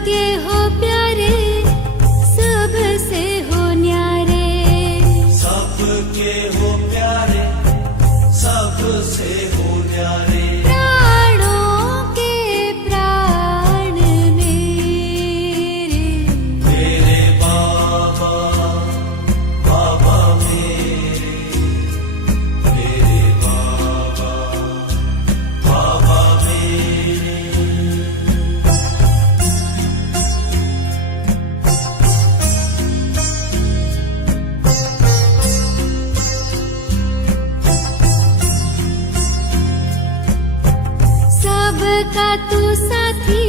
सबके हो प्यारे, सबसे हो न्यारे, सबके हो प्यारे, सबसे हो न्यारे। प्राणों के प्राण मेरे, मेरे बाबा, बाबा मेरे, मेरे बाबा, बाबा मेरे। सबका तू साथी,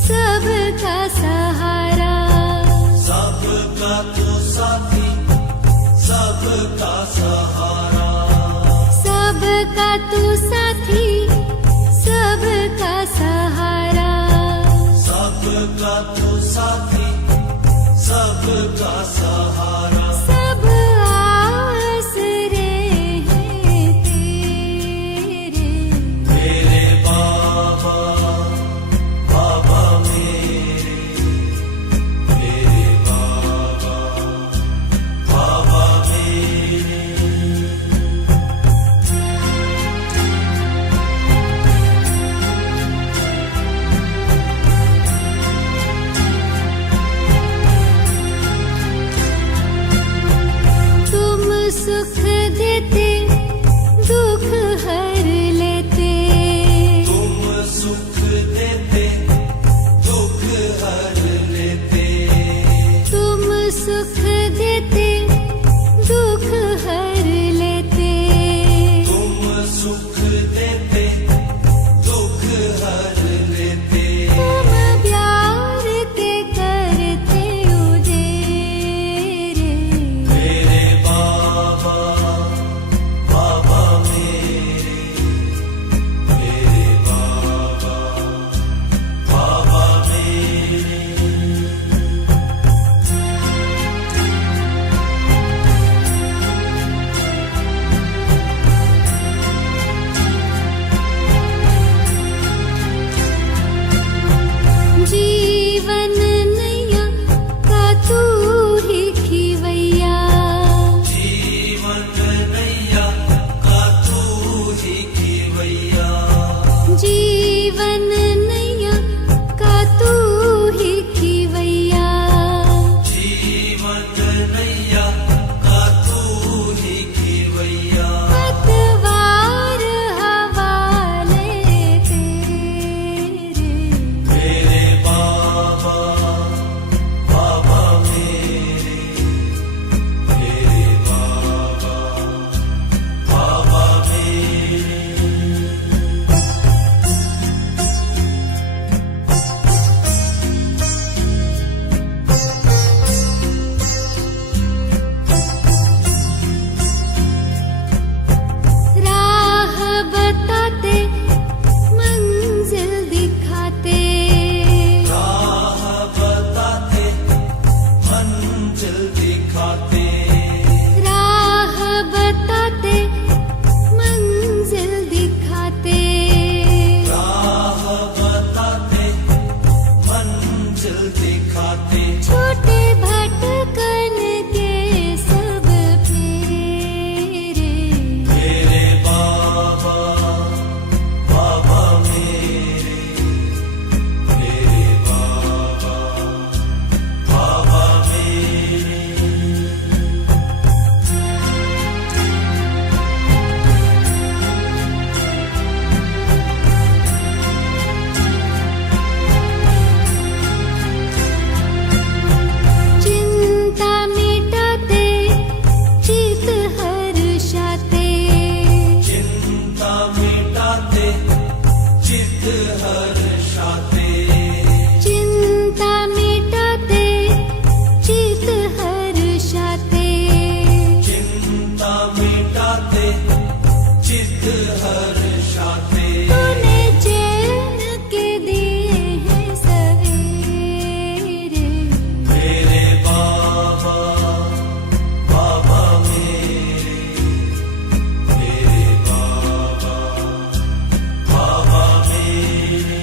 सबका सहारा, सबका तू साथी, सबका सहारा। सबका तू साथी, सबका सहारा, सबका तू साथी, सबका सहारा। सब आसरे हैं तेरे, मेरे बाबा, बाबा मेरे, मेरे बाबा, बाबा मेरे। तुम सुख देते, दुख हर लेते, तुम सुख देते, दुख हर लेते। तुम सुख देते, दुख हर लेते, तुम सुख देते, दुख हर लेते। तुम प्यार के करते उजेरे, मेरे बाबा, बाबा मेरे, मेरे बाबा, बाबा मेरे। जीवन नैया का तू ही खिवैया, जीवन नैया का तू ही खिवैया। जीवन नैया का तू ही खिवैया, जीवन नैया का तू ही खिवैया। पतवार हवाले तेरे, मेरे बाबा, बाबा मेरे, मेरे बाबा, बाबा मेरे। राह बताते, मंजिल दिखाते, राह बताते, मंजिल दिखाते। राह बताते, मंजिल दिखाते, राह बताते, मंजिल दिखाते। छोटे भटकन के सब फेरे, मेरे बाबा, बाबा मेरे, मेरे बाबा, बाबा मेरे। चिंता मिटाते, चित हर्षाते, चिंता मिटाते, चित हर्षाते। चिंता मिटाते, चित हर्षाते, चिंता मिटाते, चित हर्षाते। तूने चैन के दिए हैं सवेरे, मेरे बाबा, बाबा मेरे, मेरे बाबा, बाबा मेरे।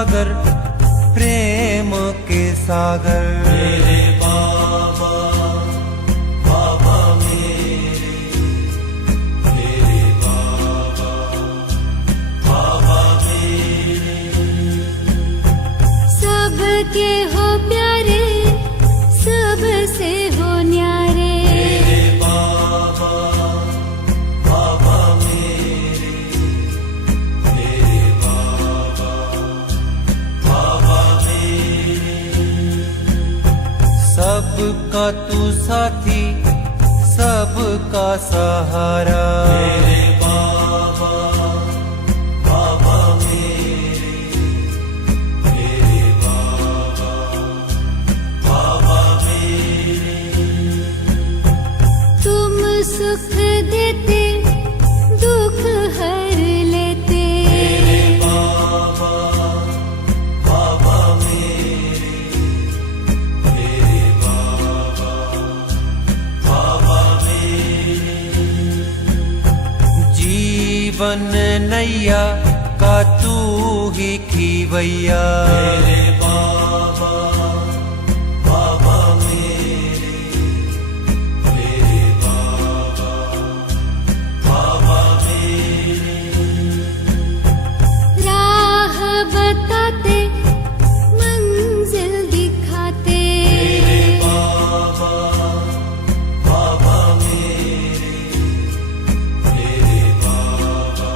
सागर प्रेम के सागर मेरे बाबा बाबा मेरे बाबा बाबा मेरे सबके हो प्यारे सबसे हो न्यारे मेरे बाबा बाबा मेरे बाबा बाबा मेरे सबका तू साथी सबका सहारा मेरे बाबा बाबा मेरे बाबा बाबा मेरे तुम सुख देते दुख हर लेते मेरे बाबा बाबा मेरे बाबा बाबा मेरे जीवन नैया का तू ही खीवैया मेरे बाबा बाबा मेरे बाबा बाबा मेरे राह बताते मंजिल दिखाते मेरे बाबा बाबा मेरे बाबा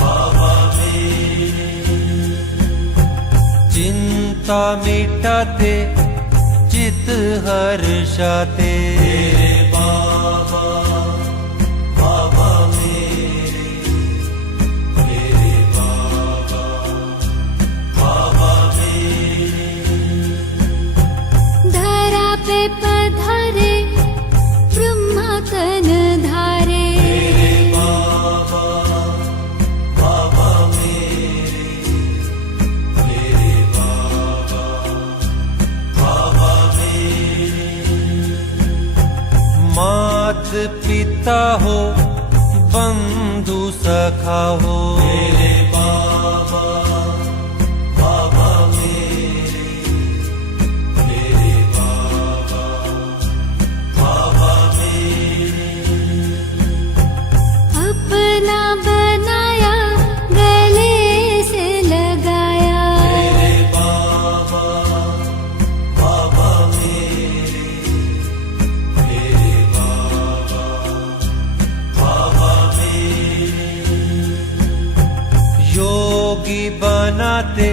बाबा मेरे चिंता मिटाते चित हर्षाते मेरे बाबा बाबा मेरे बाबा बाबा मेरे धरा पे पधारे ब्रह्मा तन धारे मेरे बाबा बाबा मेरे बाबा बाबा मेरे मात पिता हो बंधु सखा हो मेरे बाबा बाबा मेरे बाबा बाबा मेरे अपना बनाया गले से लगाया मेरे बाबा बाबा मेरे बाबा बाबा मेरे योगी बनाते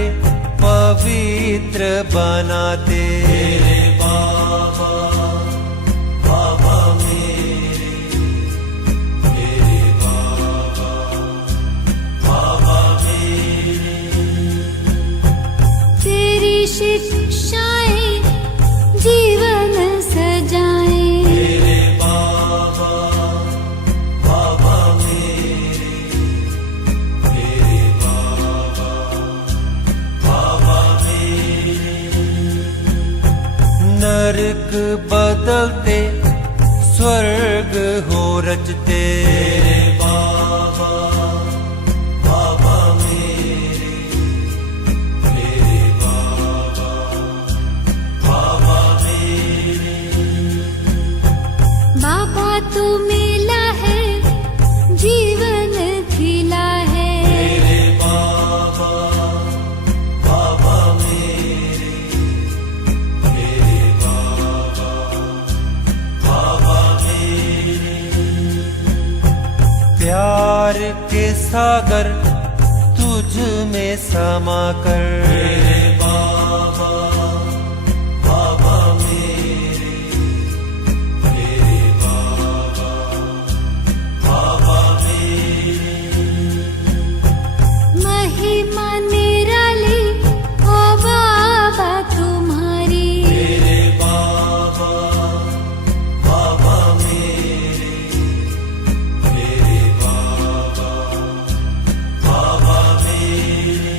पवित्र बनाते मेरे बाबा बाबा मेरे बाबा बाबा मेरे तेरी शिक्षाएं जीवन सजाएं मेरे बाबा बाबा मेरे बाबा बाबा मेरे नरक बदलते स्वर्ग हो रचते मेरे बाबा बाबा मेरे बाबा बाबा मेरे बाबा तू मिला है जीवन खिला है मेरे बाबा बाबा मेरे बाबा बाबा मेरे प्यार के सागर तुझ में समा कर मेरे बाबा बाबा मेरे बाबा बाबा मेरे महिमा निराली ओ बाबा तुम्हारी मेरे बाबा बाबा मेरे बाबा बाबा मेरे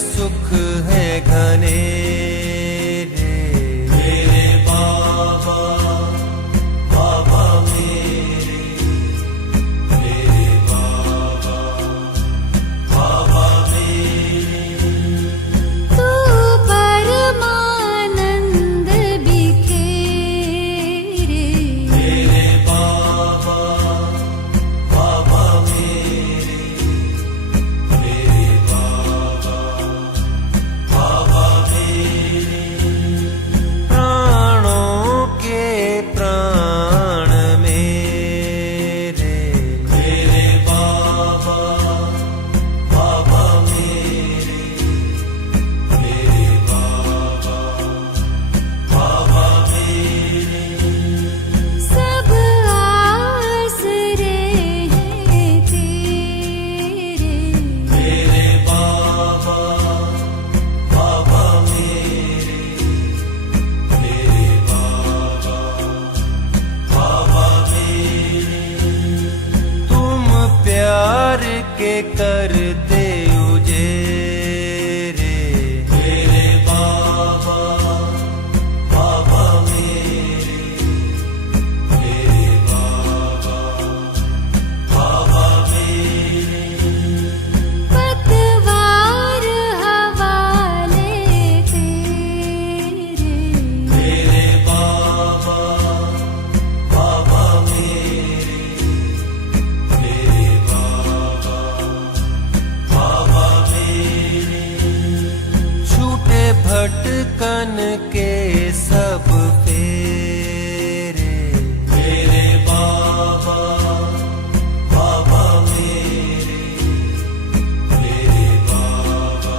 सुख है घने रे। मेरे बाबा बाबा मेरे बाबा बाबा मेरे। तू परमानंद बिखेरे मेरे बाबा बाबा मेरे बाबा बाबा मेरे। प्राणों के प्राण मेरे। मेरे बाबा बाबा मेरे बाबा बाबा मेरे। सब आसरे हैं तेरे मेरे बाबा बाबा मेरे बाबा बाबा मेरे। तुम प्यार के करते उजेरे। मेरे बाबा बाबा मेरे बाबा बाबा मेरे। पतवार हवाले तेरे मेरे बाबा बाबा मेरे बाबा बाबा मेरे। छूटे भटकन के सब फेरे। मेरे बाबा बाबा मेरे बाबा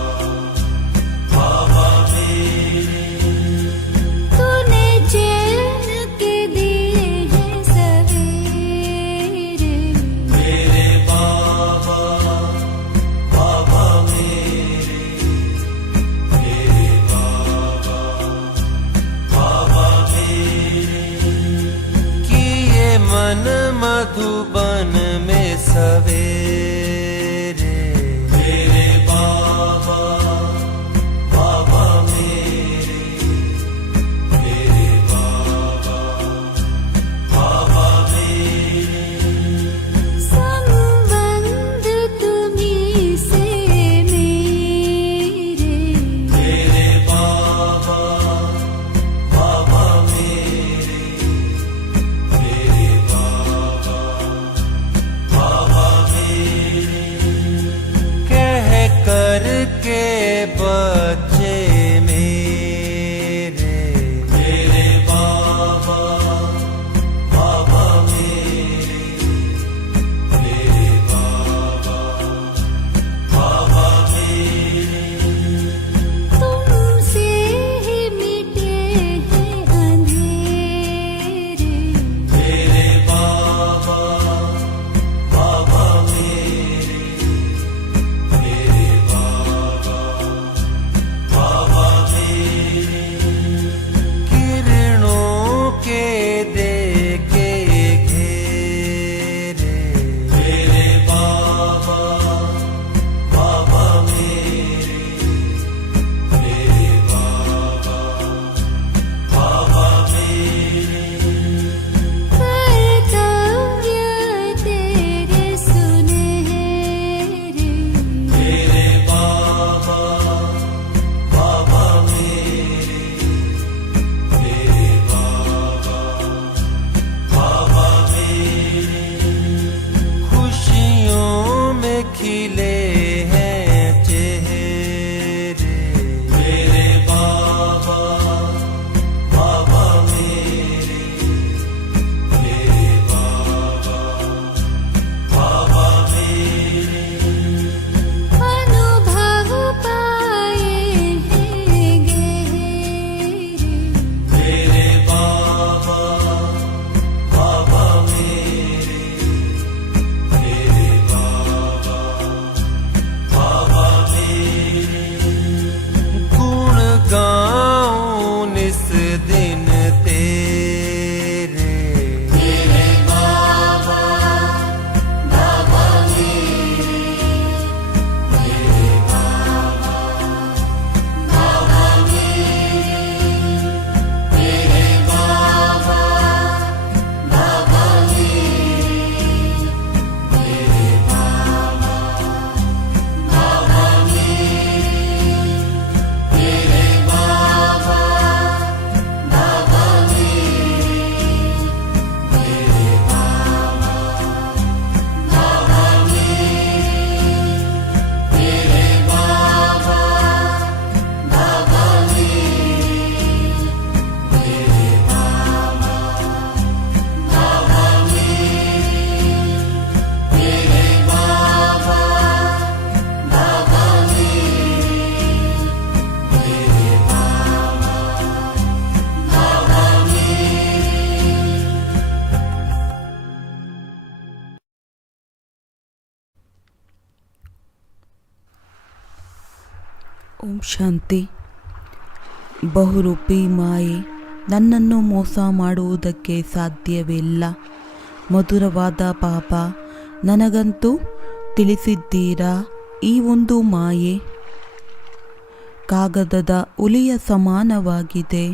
बाबा मेरे। तूने चैन के दिए हैं सवेरे मेरे बाबा बाबा मेरे बाबा बाबा मेरे। किए मन मधुबन में सवेरे। मेरे बाबा बाबा मेरे बाबा बाबा मेरे। संबंध तुम्हीं से मेरे मेरे बाबा बाबा मेरे बाबा बाबा मेरे। ಓಂ ಶಾಂತಿ. ಬಹುರೂಪಿ ಮಾಯೆ ನನ್ನನ್ನು ಮೋಸ ಮಾಡುವುದಕ್ಕೆ ಸಾಧ್ಯವಿಲ್ಲ. ಮಧುರವಾದ ಪಾಪ ನನಗಂತೂ ತಿಳಿಸಿದ್ದೀರಾ. ಈ ಒಂದು ಮಾಯೆ ಕಾಗದದ ಹುಲಿಯ ಸಮಾನವಾಗಿದೆ.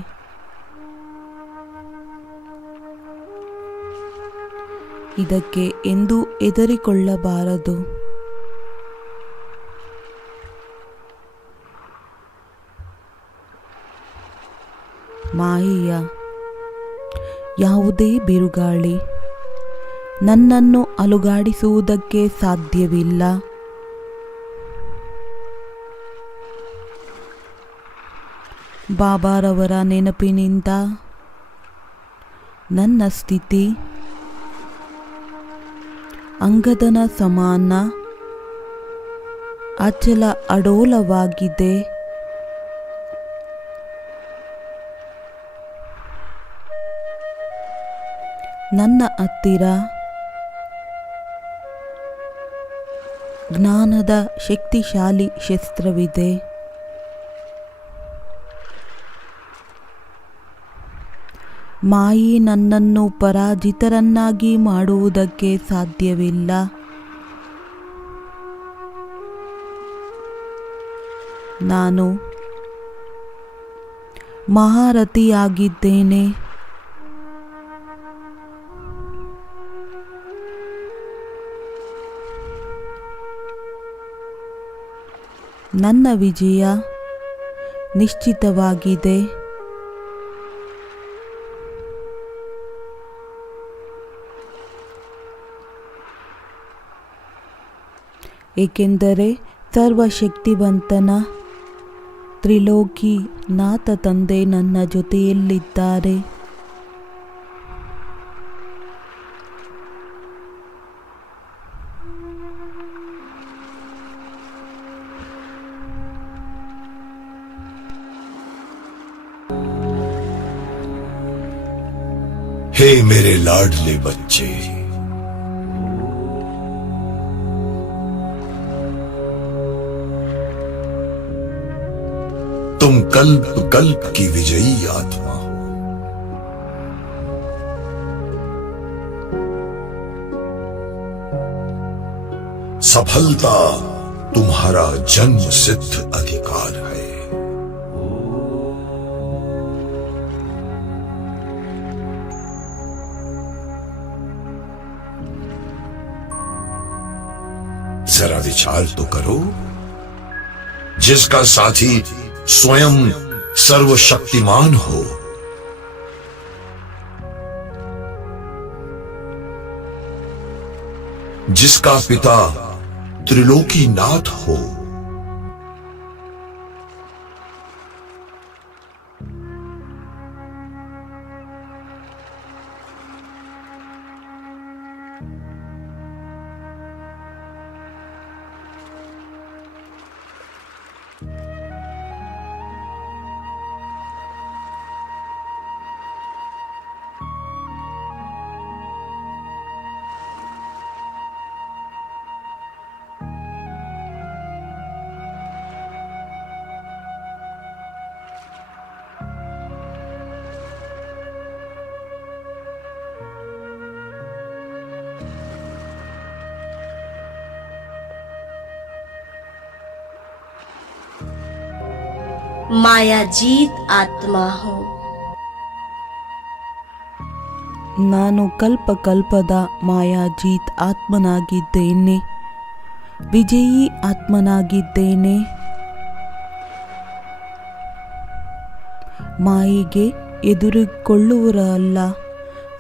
ಇದಕ್ಕೆ ಎಂದೂ ಹೆದರಿಕೊಳ್ಳಬಾರದು. ಮಾಯೆಯ ಯಾವುದೇ ಬಿರುಗಾಳಿ ನನ್ನನ್ನು ಅಲುಗಾಡಿಸುವುದಕ್ಕೆ ಸಾಧ್ಯವಿಲ್ಲ. ಬಾಬಾರವರ ನೆನಪಿನಿಂದ ನನ್ನ ಸ್ಥಿತಿ ಅಂಗದನ ಸಮಾನ ಅಚಲ ಅಡೋಲವಾಗಿದೆ. ನನ್ನ ಹತ್ತಿರ ಜ್ಞಾನದ ಶಕ್ತಿಶಾಲಿ ಶಸ್ತ್ರವಿದೆ. ಮಾಯೆ ನನ್ನನ್ನು ಪರಾಜಿತರನ್ನಾಗಿ ಮಾಡುವುದಕ್ಕೆ ಸಾಧ್ಯವಿಲ್ಲ. ನಾನು ಮಹಾರಥಿಯಾಗಿದ್ದೇನೆ. ನನ್ನ ವಿಜಯ ನಿಶ್ಚಿತವಾಗಿದೆ. ಏಕೆಂದರೆ ಸರ್ವಶಕ್ತಿವಂತನ ತ್ರಿಲೋಕಿನಾಥ ತಂದೆ ನನ್ನ ಜೊತೆಯಲ್ಲಿದ್ದಾರೆ. हे मेरे लाडले बच्चे, तुम कल्प कल्प की विजयी आत्मा हो। सफलता तुम्हारा जन्म सिद्ध अधिकार है। जरा विचार तो करो, जिसका साथी स्वयं सर्वशक्तिमान हो, जिसका पिता त्रिलोकीनाथ हो, ಮಾಯಾಜೀತ್ ಆತ್ಮ ಹೂಂ. ನಾನು ಕಲ್ಪ ಕಲ್ಪದ ಮಾಯಾಜೀತ್ ಆತ್ಮನಾಗಿದ್ದೇನೆ. ವಿಜಯೀ ಆತ್ಮನಾಗಿದ್ದೇನೆ. ಮಾಯೆಗೆ ಎದುರುಕೊಳ್ಳುವರಲ್ಲ,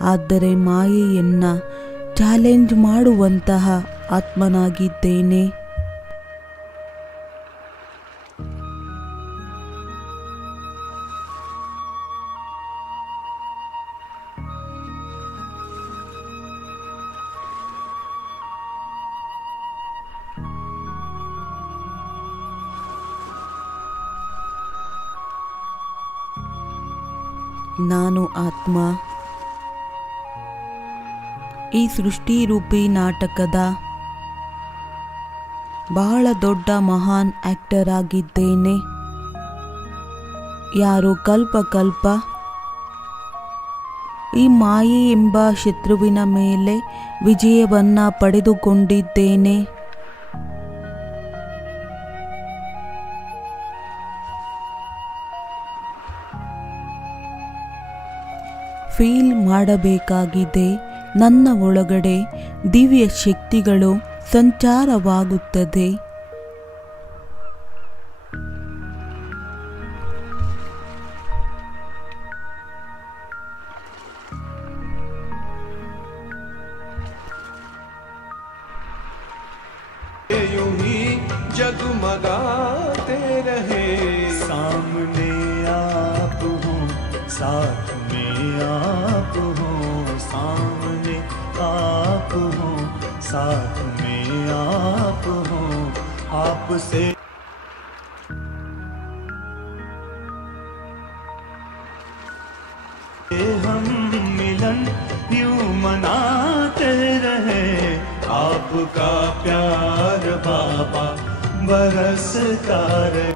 ಆದರೆ ಮಾಯೆಯನ್ನ ಚಾಲೆಂಜ್ ಮಾಡುವಂತಹ ಆತ್ಮನಾಗಿದ್ದೇನೆ. ನಾನು ಆತ್ಮ ಈ ಸೃಷ್ಟಿರೂಪಿ ನಾಟಕದ ಬಹಳ ದೊಡ್ಡ ಮಹಾನ್ ಆಕ್ಟರ್ ಆಗಿದ್ದೇನೆ. ಯಾರು ಕಲ್ಪ ಕಲ್ಪ ಈ ಮಾಯೆ ಎಂಬ ಶತ್ರುವಿನ ಮೇಲೆ ವಿಜಯವನ್ನ ಪಡೆದುಕೊಂಡಿದ್ದೇನೆ. ಫೀಲ್ ಮಾಡಬೇಕಾಗಿದೆ, ನನ್ನ ಒಳಗಡೆ ದಿವ್ಯ ಶಕ್ತಿಗಳು ಸಂಚಾರವಾಗುತ್ತದೆ. यूं ही जगमगाते रहे, सामने आप हो, साथ में आप हो, सामने आप हो, साथ में आप हो, आपसे हम मिलन यूं मनाते रहे, आपका प्यार बाबा बरसता रहे।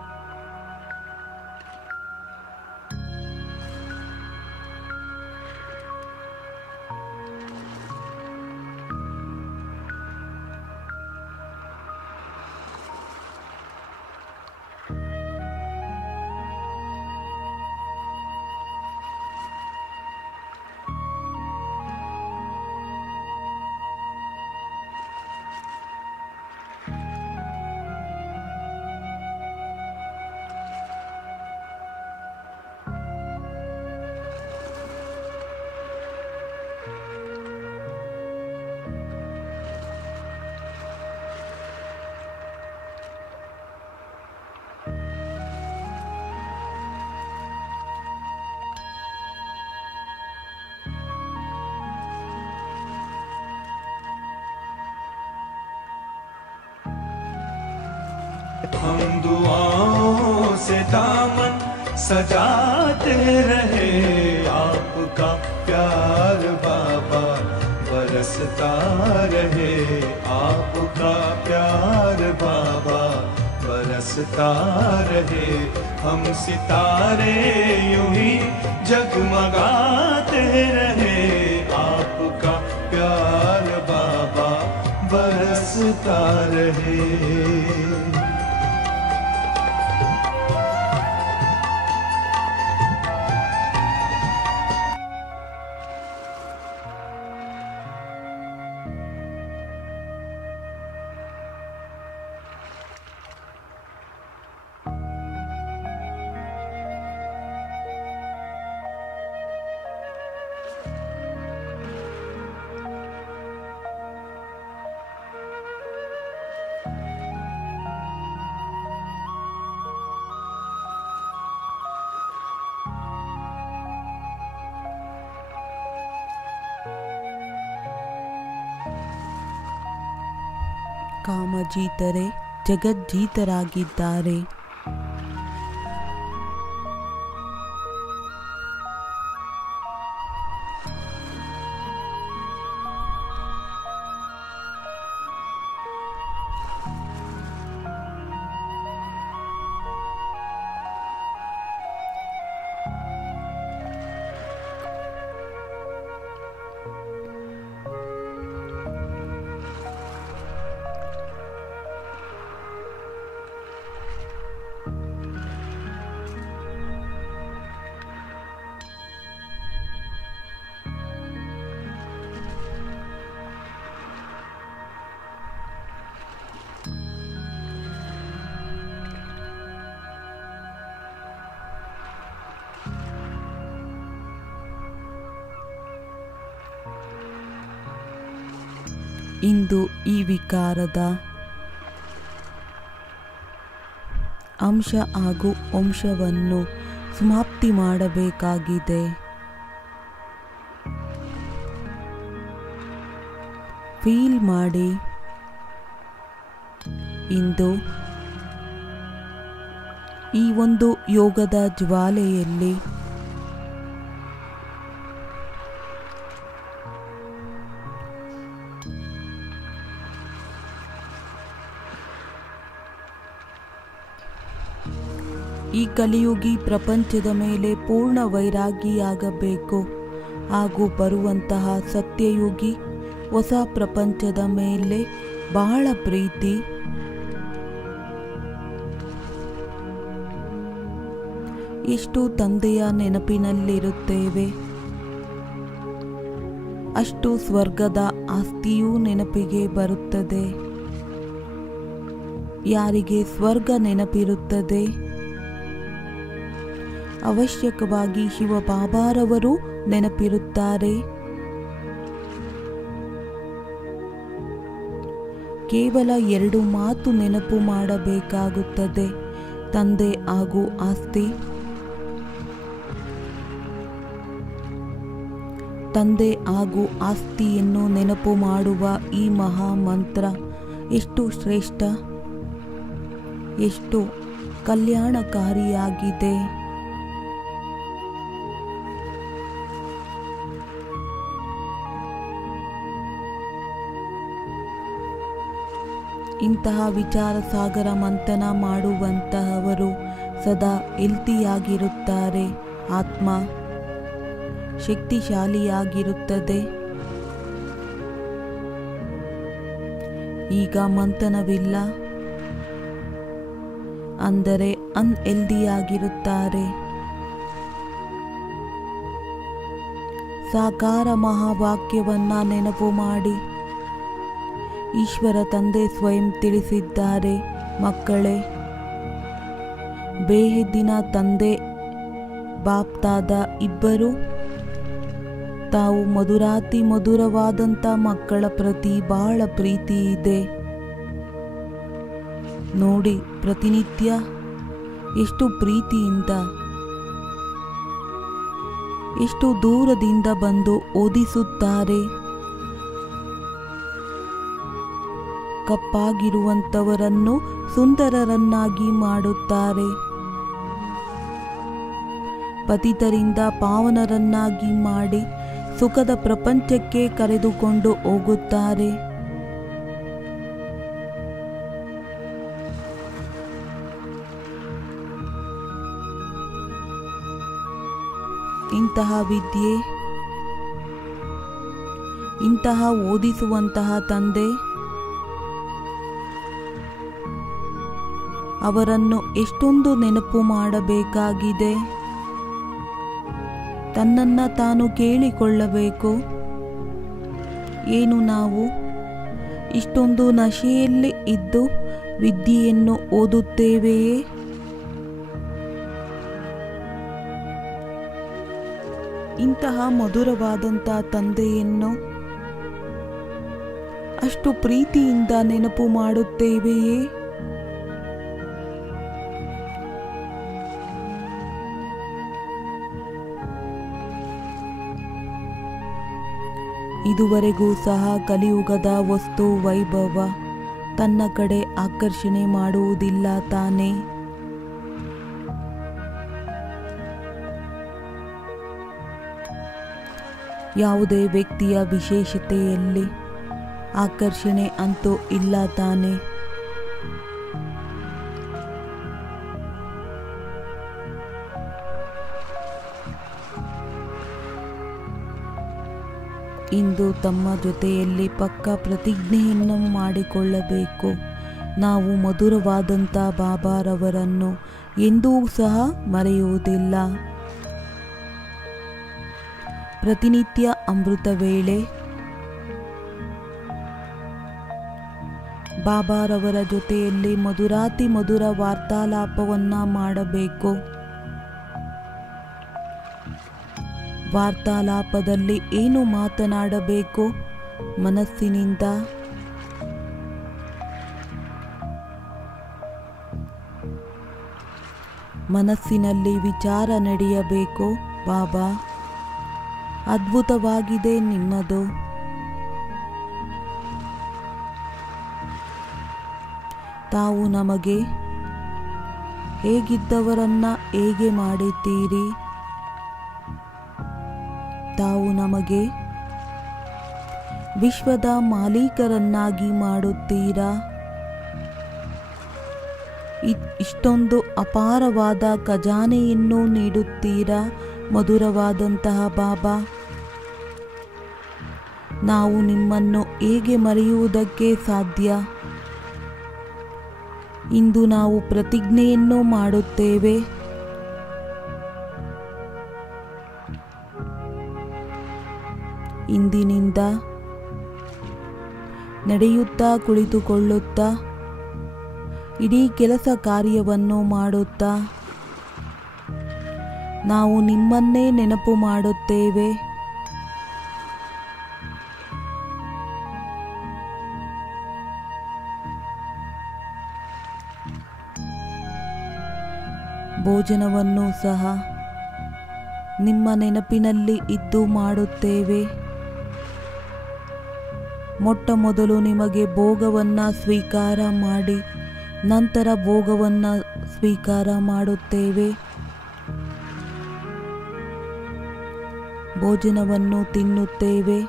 हम दुआओं से दामन सजाते रहे, आपका प्यार बाबा बरसता रहे, आपका प्यार बाबा बरसता रहे। हम सितारे यूं ही जगमगाते रहे, आपका प्यार बाबा बरसता रहे। ಕಾಮಜೀತರೇ ಜಗಜ್ಜೀತರಾಗಿದ್ದಾರೆ. ಇಂದು ಈ ವಿಕಾರದ ಅಂಶ ಹಾಗೂ ವಂಶವನ್ನು ಸಮಾಪ್ತಿ ಮಾಡಬೇಕಾಗಿದೆ. ಫೀಲ್ ಮಾಡಿ, ಇಂದು ಈ ಒಂದು ಯೋಗದ ಜ್ವಾಲೆಯಲ್ಲಿ ಈ ಈ ಕಲಿಯುಗಿ ಪ್ರಪಂಚದ ಮೇಲೆ ಪೂರ್ಣ ವೈರಾಗಿಯಾಗಬೇಕು ಹಾಗೂ ಬರುವಂತಹ ಸತ್ಯಯುಗಿ ಹೊಸ ಪ್ರಪಂಚದ ಮೇಲೆ ಬಹಳ ಪ್ರೀತಿ, ಎಷ್ಟು ತಂದೆಯ ನೆನಪಿನಲ್ಲಿರುತ್ತೇವೆ ಅಷ್ಟು ಸ್ವರ್ಗದ ಆಸ್ತಿಯೂ ನೆನಪಿಗೆ ಬರುತ್ತದೆ. ಯಾರಿಗೆ ಸ್ವರ್ಗ ನೆನಪಿರುತ್ತದೆ ಅವಶ್ಯಕವಾಗಿ ಶಿವಬಾಬಾರವರು ನೆನಪಿರುತ್ತಾರೆ. ಕೇವಲ 2 ಮಾತು ನೆನಪು ಮಾಡಬೇಕಾಗುತ್ತದೆ, ತಂದೆ ಹಾಗೂ ಆಸ್ತಿ. ತಂದೆ ಹಾಗೂ ಆಸ್ತಿಯನ್ನು ನೆನಪು ಮಾಡುವ ಈ ಮಹಾ ಮಂತ್ರ ಎಷ್ಟು ಶ್ರೇಷ್ಠ, ಎಷ್ಟು ಕಲ್ಯಾಣಕಾರಿಯಾಗಿದೆ. ಇಂತಹ ವಿಚಾರ ಸಾಗರ ಮಂಥನ ಮಾಡುವಂತಹವರು ಸದಾ ಹೆಲ್ತಿಯಾಗಿರುತ್ತಾರೆ. ಆತ್ಮ ಶಕ್ತಿಶಾಲಿಯಾಗಿರುತ್ತದೆ. ಈಗ ಮಂಥನವಿಲ್ಲ ಅಂದರೆ ಅನ್ಹೆಲ್ದಿಯಾಗಿರುತ್ತಾರೆ. ಸಾಕಾರ ಮಹಾವಾಕ್ಯವನ್ನ ನೆನಪು ಮಾಡಿ. ಈಶ್ವರ ತಂದೆ ಸ್ವಯಂ ತಿಳಿಸಿದ್ದಾರೆ, ಮಕ್ಕಳೇ, ಬೇಹದ್ದಿನ ತಂದೆ ಬಾಪ್ತಾದ ಇಬ್ಬರು ತಾವು ಮಧುರಾತಿ ಮಧುರವಾದಂಥ ಮಕ್ಕಳ ಪ್ರತಿ ಬಹಳ ಪ್ರೀತಿ ಇದೆ. ನೋಡಿ, ಪ್ರತಿನಿತ್ಯ ಎಷ್ಟು ಪ್ರೀತಿಯಿಂದ, ಎಷ್ಟು ದೂರದಿಂದ ಬಂದು ಓದಿಸುತ್ತಾರೆ. ಕಪ್ಪಾಗಿರುವಂಥವರನ್ನು ಸುಂದರರನ್ನಾಗಿ ಮಾಡುತ್ತಾರೆ. ಪತಿತರಿಂದ ಪಾವನರನ್ನಾಗಿ ಮಾಡಿ ಸುಖದ ಪ್ರಪಂಚಕ್ಕೆ ಕರೆದುಕೊಂಡು ಹೋಗುತ್ತಾರೆ. ಇಂತಹ ವಿದ್ಯೆ, ಇಂತಹ ಓದಿಸುವಂತಹ ತಂದೆ ಅವರನ್ನು ಎಷ್ಟೊಂದು ನೆನಪು ಮಾಡಬೇಕಾಗಿದೆ. ತನ್ನನ್ನು ತಾನು ಕೇಳಿಕೊಳ್ಳಬೇಕು, ಏನು ನಾವು ಇಷ್ಟೊಂದು ನಶೆಯಲ್ಲಿ ಇದ್ದು ವಿದ್ಯೆಯನ್ನು ಓದುತ್ತೇವೆಯೇ? ಇಂತಹ ಮಧುರವಾದಂಥ ತಂದೆಯನ್ನು ಅಷ್ಟು ಪ್ರೀತಿಯಿಂದ ನೆನಪು ಮಾಡುತ್ತೇವೆಯೇ? ಇದುವರೆಗೂ ಸಹ ಕಲಿಯುಗದ ವಸ್ತು ವೈಭವ ತನ್ನ ಕಡೆ ಆಕರ್ಷಣೆ ಮಾಡುವುದಿಲ್ಲ ತಾನೇ. ಯಾವುದೇ ವ್ಯಕ್ತಿಯ ವಿಶೇಷತೆಯಲ್ಲಿ ಆಕರ್ಷಣೆ ಅಂತೂ ಇಲ್ಲ ತಾನೇ. ಇಂದು ತಮ್ಮ ಜೊತೆಯಲ್ಲಿ ಪಕ್ಕಾ ಪ್ರತಿಜ್ಞೆಯನ್ನು ಮಾಡಿಕೊಳ್ಳಬೇಕು. ನಾವು ಮಧುರವಾದಂಥ ಬಾಬಾರವರನ್ನು ಎಂದೂ ಸಹ ಮರೆಯುವುದಿಲ್ಲ. ಪ್ರತಿನಿತ್ಯ ಅಮೃತ ವೇಳೆ ಬಾಬಾರವರ ಜೊತೆಯಲ್ಲಿ ಮಧುರಾತಿ ಮಧುರ ವಾರ್ತಾಲಾಪವನ್ನು ಮಾಡಬೇಕು. ವಾರ್ತಾಲಾಪದಲ್ಲಿ ಏನು ಮಾತನಾಡಬೇಕು? ಮನಸ್ಸಿನಿಂದ. ಮನಸ್ಸಿನಲ್ಲಿ ವಿಚಾರ ನಡೆಯಬೇಕು. ಬಾಬಾ, ಅದ್ಭುತವಾಗಿದೆ ನಿಮ್ಮದು. ತಾವು ನಮಗೆ ಹೇಗಿದ್ದವರನ್ನ ಹೇಗೆ ಮಾಡಿದ್ದೀರಿ? ತಾವು ನಮಗೆ ವಿಶ್ವದ ಮಾಲೀಕರನ್ನಾಗಿ ಮಾಡುತ್ತೀರಾ? ಇಷ್ಟೊಂದು ಅಪಾರವಾದ ಖಜಾನೆಯನ್ನು ನೀಡುತ್ತೀರಾ ಮಧುರವಾದಂತಹ ಬಾಬಾ. ನಾವು ನಿಮ್ಮನ್ನು ಹೇಗೆ ಮರೆಯುವುದಕ್ಕೆ ಸಾಧ್ಯ? ಇಂದು ನಾವು ಪ್ರತಿಜ್ಞೆಯನ್ನು ಮಾಡುತ್ತೇವೆ. ಇಂದಿನಿಂದ ನಡೆಯುತ್ತಾ ಕುಳಿತುಕೊಳ್ಳುತ್ತಾ ಇಡೀ ಕೆಲಸ ಕಾರ್ಯವನ್ನು ಮಾಡುತ್ತಾ ನಾವು ನಿಮ್ಮನ್ನೇ ನೆನಪು ಮಾಡುತ್ತೇವೆ. ಭೋಜನವನ್ನು ಸಹ ನಿಮ್ಮ ನೆನಪಿನಲ್ಲಿ ಇದ್ದು ಮಾಡುತ್ತೇವೆ. ಮೊಟ್ಟ ಮೊದಲು ನಿಮಗೆ ಭೋಗವನ್ನು ಸ್ವೀಕಾರ ಮಾಡಿ ನಂತರ ಭೋಗವನ್ನು ಸ್ವೀಕಾರ ಮಾಡುತ್ತೇವೆ. ಭೋಜನವನ್ನು ತಿನ್ನುತ್ತೇವೆ.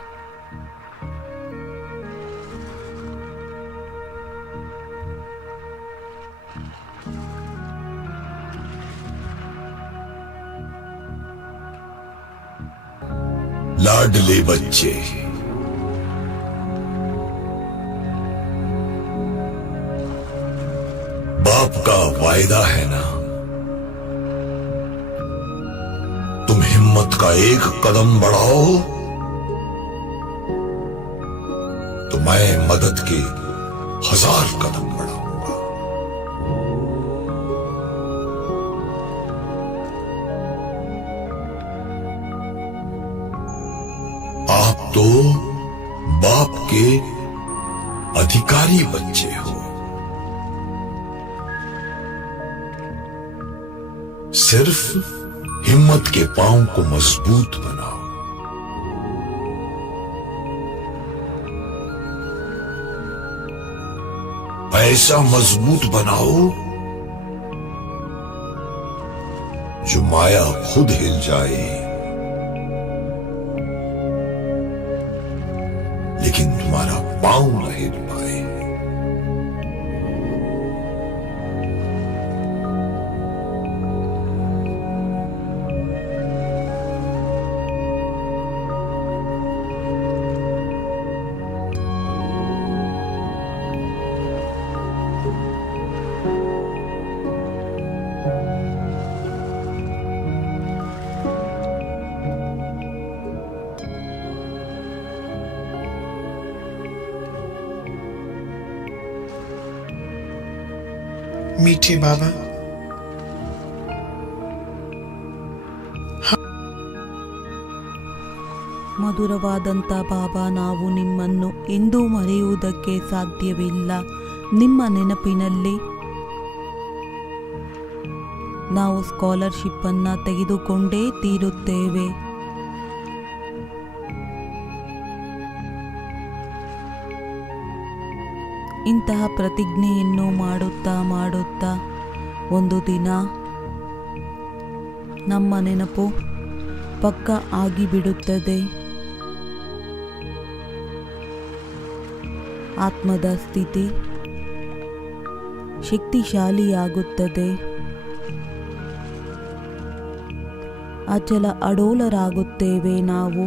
लाडले बच्चे, बाप का वायदा है ना, तुम हिम्मत का एक कदम बढ़ाओ तो मैं मदद के 1000 कदम बढ़ाऊंगा। आप तो बाप के अधिकारी बच्चे हो। सिर्फ हिम्मत के पांव को मजबूत बनाओ। ऐसा मजबूत बनाओ जो माया खुद हिल जाए, लेकिन तुम्हारा पांव न हिल पाए। मीठे बाबा, ಮಧುರವಾದಂಥ ಬಾಬಾ, ನಾವು ನಿಮ್ಮನ್ನು ಎಂದೂ ಮರೆಯುವುದಕ್ಕೆ ಸಾಧ್ಯವಿಲ್ಲ. ನಿಮ್ಮ ನೆನಪಿನಲ್ಲಿ ನಾವು ಸ್ಕಾಲರ್ಶಿಪ್ಪನ್ನು ತೆಗೆದುಕೊಂಡೇ ತೀರುತ್ತೇವೆ. ಇಂತಹ ಪ್ರತಿಜ್ಞೆಯನ್ನು ಮಾಡುತ್ತಾ ಮಾಡುತ್ತಾ ಒಂದು ದಿನ ನಮ್ಮ ನೆನಪು ಪಕ್ಕ ಆಗಿಬಿಡುತ್ತದೆ. ಆತ್ಮದ ಸ್ಥಿತಿ ಶಕ್ತಿಶಾಲಿಯಾಗುತ್ತದೆ. ಅಚಲ ಅಡೋಲರಾಗುತ್ತೇವೆ ನಾವು.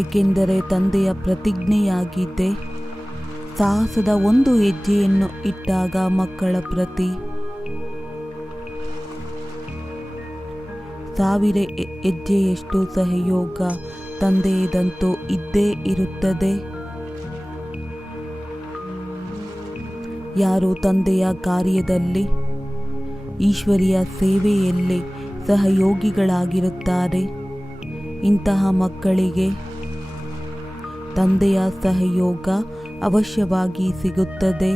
ಏಕೆಂದರೆ ತಂದೆಯ ಪ್ರತಿಜ್ಞೆಯಾಗಿದೆ, ಸಾಹಸದ ಒಂದು ಹೆಜ್ಜೆಯನ್ನು ಇಟ್ಟಾಗ ಮಕ್ಕಳ ಪ್ರತಿ 1000 ಹೆಜ್ಜೆಯಷ್ಟು ಸಹಯೋಗ ತಂದೆಯದಂತೂ ಇದ್ದೇ ಇರುತ್ತದೆ. ಯಾರು ತಂದೆಯ ಕಾರ್ಯದಲ್ಲಿ ಈಶ್ವರಿಯ ಸೇವೆಯಲ್ಲಿ ಸಹಯೋಗಿಗಳಾಗಿರುತ್ತಾರೆ, ಇಂತಹ ಮಕ್ಕಳಿಗೆ ತಂದೆಯ ಸಹಯೋಗ ಅವಶ್ಯವಾಗಿ ಸಿಗುತ್ತದೆ.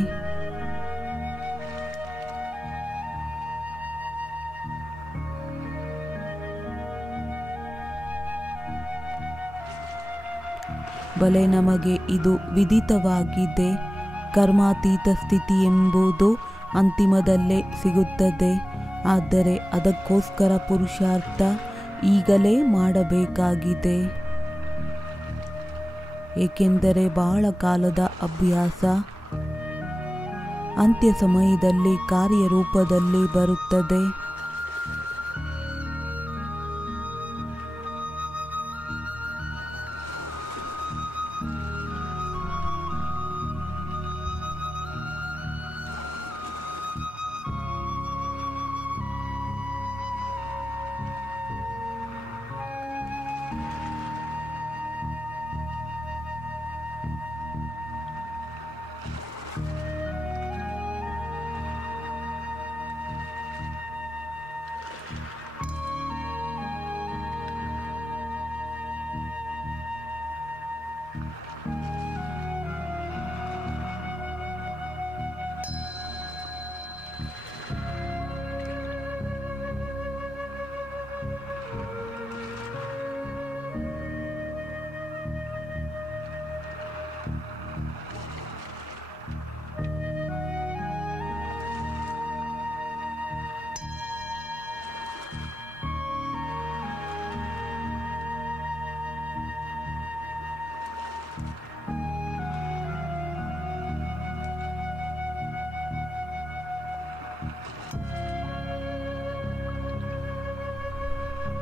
ಬಲೆ ನಮಗೆ ಇದು ವಿದಿತವಾಗಿದೆ. ಕರ್ಮಾತೀತ ಸ್ಥಿತಿ ಎಂಬುದು ಅಂತಿಮದಲ್ಲೇ ಸಿಗುತ್ತದೆ. ಆದರೆ ಅದಕ್ಕೋಸ್ಕರ ಪುರುಷಾರ್ಥ ಈಗಲೇ ಮಾಡಬೇಕಾಗಿದೆ. ಏಕೆಂದರೆ ಬಹಳ ಕಾಲದ ಅಭ್ಯಾಸ ಅಂತ್ಯ ಸಮಯದಲ್ಲಿ ಕಾರ್ಯರೂಪದಲ್ಲಿ ಬರುತ್ತದೆ.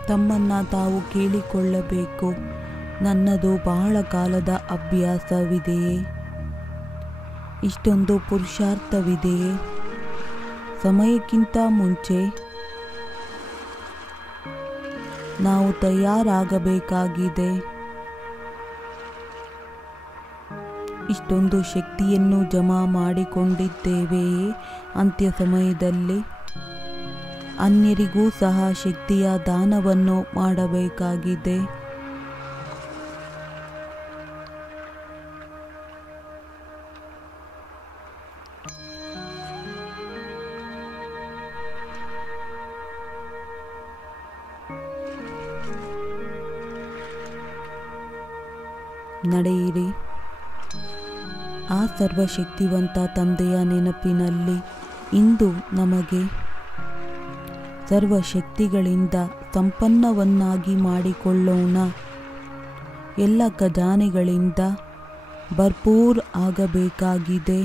ತಮ್ಮನ್ನು ತಾವು ಕೇಳಿಕೊಳ್ಳಬೇಕು, ನನ್ನದು ಬಹಳ ಕಾಲದ ಅಭ್ಯಾಸವಿದೆಯೇ? ಇಷ್ಟೊಂದು ಪುರುಷಾರ್ಥವಿದೆಯೇ? ಸಮಯಕ್ಕಿಂತ ಮುಂಚೆ ನಾವು ತಯಾರಾಗಬೇಕಾಗಿದೆ. ಇಷ್ಟೊಂದು ಶಕ್ತಿಯನ್ನು ಜಮಾ ಮಾಡಿಕೊಂಡಿದ್ದೇವೆಯೇ? ಅಂತ್ಯ ಸಮಯದಲ್ಲಿ ಅನ್ಯರಿಗೂ ಸಹ ಶಕ್ತಿಯ ದಾನವನ್ನು ಮಾಡಬೇಕಾಗಿದೆ. ನಡೆಯಿರಿ ಆ ಸರ್ವಶಕ್ತಿವಂತ ತಂದೆಯ ನೆನಪಿನಲ್ಲಿ. ಇಂದು ನಮಗೆ ಸರ್ವಶಕ್ತಿಗಳಿಂದ ಸಂಪನ್ನವನ್ನಾಗಿ ಮಾಡಿಕೊಳ್ಳೋಣ. ಎಲ್ಲ ಖಜಾನೆಗಳಿಂದ ಭರ್ಪೂರ್ ಆಗಬೇಕಾಗಿದೆ.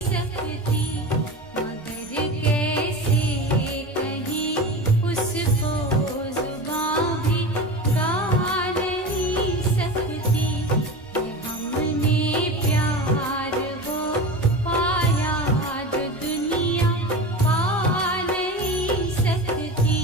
सकती मगर कैसे कहीं उसको जुबां भी गा नहीं सकती। हमने प्यार वो पाया जो दुनिया पा नहीं सकती।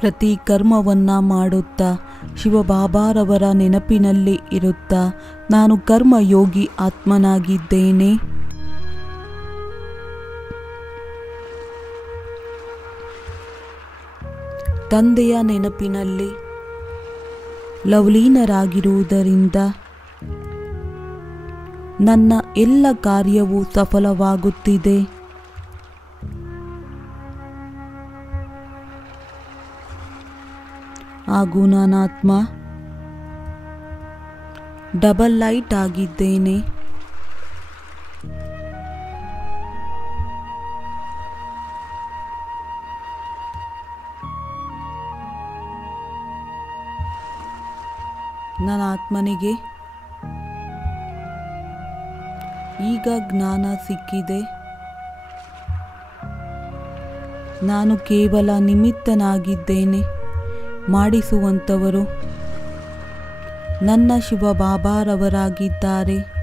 ಪ್ರತಿ ಕರ್ಮವನ್ನು ಮಾಡುತ್ತಾ ಶಿವಬಾಬಾರವರ ನೆನಪಿನಲ್ಲಿ ಇರುತ್ತಾ ನಾನು ಕರ್ಮಯೋಗಿ ಆತ್ಮನಾಗಿದ್ದೇನೆ. ತಂದೆಯ ನೆನಪಿನಲ್ಲಿ ಲವಲೀನರಾಗಿರುವುದರಿಂದ ನನ್ನ ಎಲ್ಲ ಕಾರ್ಯವೂ ಸಫಲವಾಗುತ್ತಿದೆ. ಹಾಗೂ ನಾನಾತ್ಮ ಡಬಲ್ ಲೈಟ್ ಆಗಿದ್ದೇನೆ. ನನ್ನ ಆತ್ಮನಿಗೆ ಈಗ ಜ್ಞಾನ ಸಿಕ್ಕಿದೆ. ನಾನು ಕೇವಲ ನಿಮಿತ್ತನಾಗಿದ್ದೇನೆ. ಮಾಡಿಸುವಂಥವರು ನನ್ನ ಶಿವಬಾಬಾರವರಾಗಿದ್ದಾರೆ.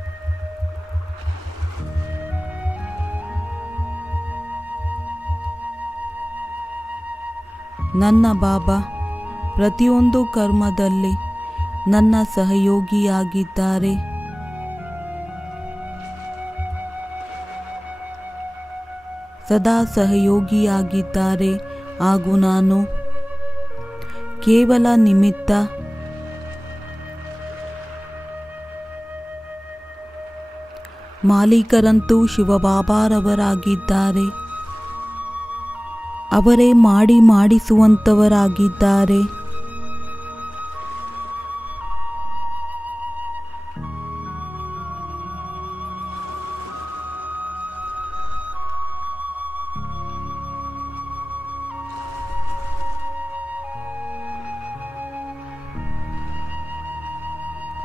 ನನ್ನ ಬಾಬಾ ಪ್ರತಿಯೊಂದು ಕರ್ಮದಲ್ಲಿ ನನ್ನ ಸಹಯೋಗಿಯಾಗಿದ್ದಾರೆ. ಸದಾ ಸಹಯೋಗಿಯಾಗಿದ್ದಾರೆ. ಹಾಗೂ ನಾನು ಕೇವಲ ನಿಮಿತ್ತ. ಮಾಲೀಕರಂತೂ ಶಿವಬಾಬಾರವರಾಗಿದ್ದಾರೆ. ಅವರೇ ಮಾಡಿಸುವಂಥವರಾಗಿದ್ದಾರೆ.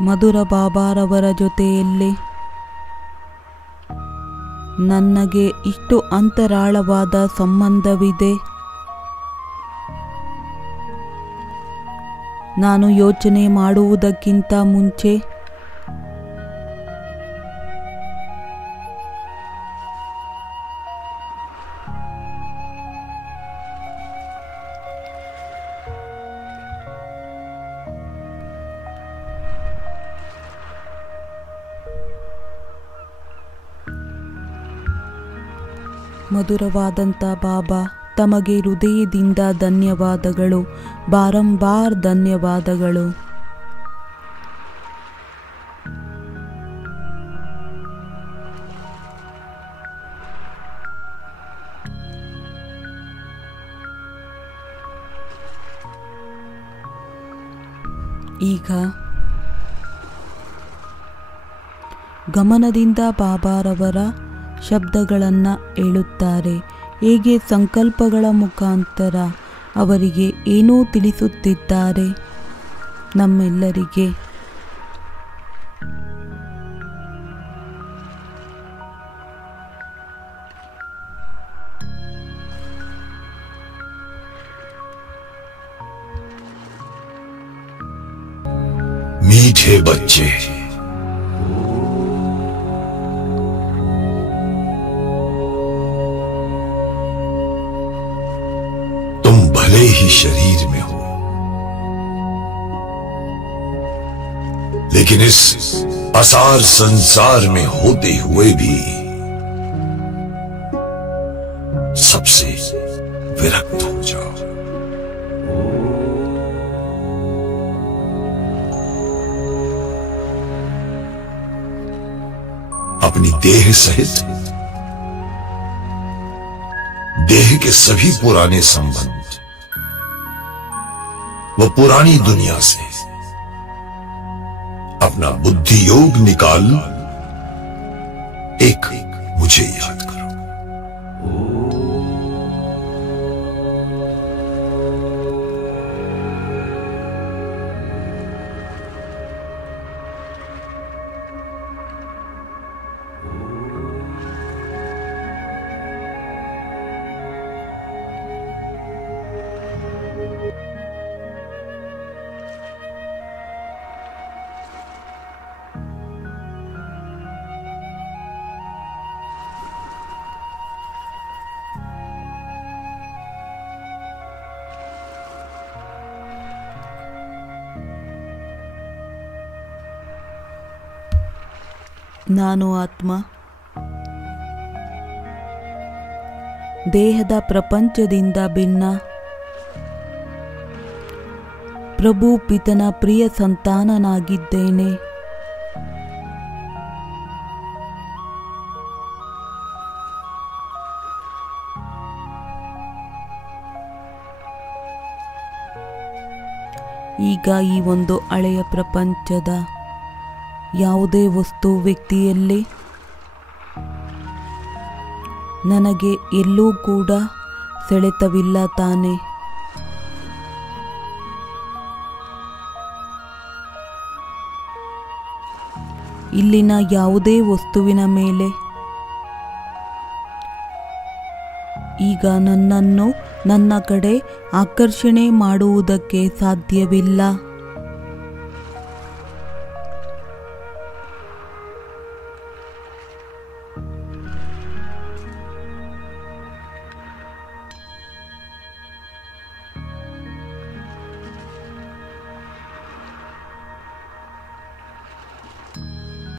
ಮಧುರ ಬಾಬಾರವರ ಜೊತೆಯಲ್ಲಿ ನನಗೆ ಇಷ್ಟು ಅಂತರಾಳವಾದ ಸಂಬಂಧವಿದೆ. ನಾನು ಯೋಚನೆ ಮಾಡುವುದಕ್ಕಿಂತ ಮುಂಚೆ ಮಧುರವಾದಂಥ ಬಾಬಾ ತಮಗೆ ಹೃದಯದಿಂದ ಧನ್ಯವಾದಗಳು, ಬಾರಂಬಾರ್ ಧನ್ಯವಾದಗಳು. ಈಗ ಗಮನದಿಂದ ಬಾಬಾರವರ ಶಬ್ದಗಳನ್ನು ಹೇಳುತ್ತಾರೆ. ಹೇಗೆ ಸಂಕಲ್ಪಗಳ ಮುಖಾಂತರ ಅವರಿಗೆ ಏನೋ ತಿಳಿಸುತ್ತಿದ್ದಾರೆ ನಮ್ಮೆಲ್ಲರಿಗೆ. मीठे बच्चे, तुम भले ही शरीर में हो, लेकिन इस असार संसार में होते हुए भी सबसे विरक्त हो जाओ। अपनी देह सहित देह के सभी पुराने संबंध व पुरानी दुनिया से अपना बुद्धि योग निकाल एक मुझे याद करो। ನಾನು ಆತ್ಮ ದೇಹದ ಪ್ರಪಂಚದಿಂದ ಭಿನ್ನ, ಪ್ರಭು ಪಿತನ ಪ್ರಿಯ ಸಂತಾನನಾಗಿದ್ದೇನೆ. ಈಗ ಈ ಒಂದು ಹಳೆಯ ಪ್ರಪಂಚದ ಯಾವುದೇ ವಸ್ತು ವ್ಯಕ್ತಿಯಲ್ಲಿ ನನಗೆ ಎಲ್ಲೂ ಕೂಡ ಸೆಳೆತವಿಲ್ಲ ತಾನೆ. ಇಲ್ಲಿನ ಯಾವುದೇ ವಸ್ತುವಿನ ಮೇಲೆ ಈಗ ನನ್ನನ್ನು ನನ್ನ ಕಡೆ ಆಕರ್ಷಣೆ ಮಾಡುವುದಕ್ಕೆ ಸಾಧ್ಯವಿಲ್ಲ.